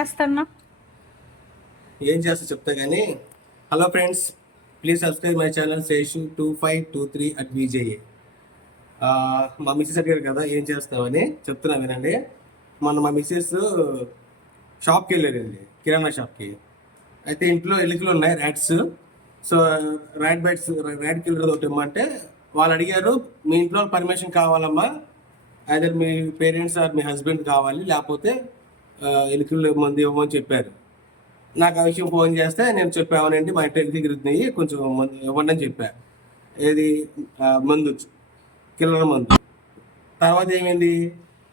చేస్తున్నా? ఏం చేస్తా చెప్తా కానీ. Hello friends, please subscribe my channel శేషు2523@VJA. మా మిస్సెస్ అడిగారు కదా ఏం చేస్తామని చెప్తున్నా వినండి. మొన్న మా మిస్సెస్ షాప్కి వెళ్ళారండి, కిరాణా షాప్కి. అయితే ఇంట్లో ఎలుకలు ఉన్నాయి, ర్యాట్స్. సో ర్యాట్ కిల్లర్ ఒకటి ఇమ్మంటే వాళ్ళు అడిగారు, మీ ఇంట్లో పర్మిషన్ కావాలమ్మా, ఐదర్ మీ పేరెంట్స్ ఆర్ మీ హస్బెండ్ కావాలి, లేకపోతే ఎలుకలు మందు ఇవ్వమని చెప్పారు. నాకు ఆ విషయం ఫోన్ చేస్తే నేను చెప్పామనండి, మా ఇంటి తిరుగుతున్నాయి, కొంచెం మందు ఇవ్వండి అని చెప్పా. ఏది మందు, కిల్లర్ మందు. తర్వాత ఏమైంది,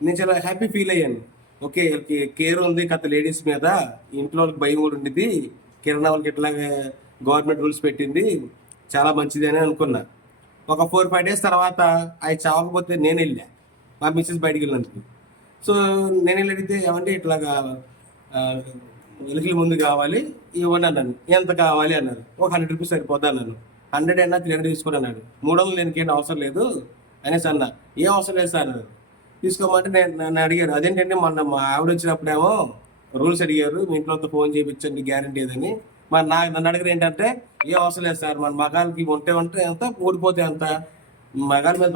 నేను చాలా హ్యాపీ ఫీల్ అయ్యాను. ఓకే, కేర్ ఉంది కథ లేడీస్ మీద, ఇంట్లో వాళ్ళకి భయం కూడా ఉండేది, కిరాణా వాళ్ళకి ఇట్లాగే గవర్నమెంట్ రూల్స్ పెట్టింది, చాలా మంచిది అని అనుకున్నా. ఒక 4-5 days తర్వాత అవి చావకపోతే నేను వెళ్ళా, మా మిస్సెస్ బయటికి వెళ్ళినందుకు. సో నేను వెళ్ళి అడిగితే ఏమంటే ఇట్లాగా ఎలుకల ముందు కావాలి, ఇవ్వండి అన్నాను. ఎంత కావాలి అన్నారు. ఒక 100 rupees సరిపోద్ది అన్నాను. 100 అయినా 300 తీసుకోండి అన్నాడు. 300 దేనికేంటి అవసరం లేదు అనేసి అన్నా. ఏం అవసరం లేదు సార్ అన్నారు. తీసుకోమంటే నన్ను అడిగారు, అదేంటంటే మొన్న మా ఆవిడ వచ్చినప్పుడేమో రూల్స్ అడిగారు, మీ ఇంట్లో ఫోన్ చేయించండి గ్యారంటీ ఏదని. మరి నన్ను అడిగారు ఏంటంటే, ఏం అవసరం లేదు సార్, మన మగాళ్ళకి ఉంటే ఎంత, ఊడిపోతే ఎంత, మగాళ్ళ మీద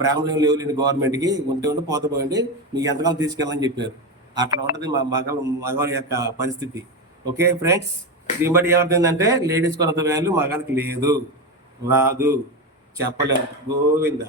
ప్రేమలు ఏం లేవులేండి గవర్నమెంట్కి, ఉంటే పోతే పోయండి, మీకు ఎంతకాలం తీసుకెళ్ళని చెప్పారు. అట్లా ఉంటుంది మా మగవాళ్ళ యొక్క పరిస్థితి. ఓకే ఫ్రెండ్స్, దీన్ని బట్టి ఏమవుతుందంటే లేడీస్ కొనంత వాల్యూ మగాళ్ళకి లేదు, రాదు, చెప్పలేదు. గోవిందా.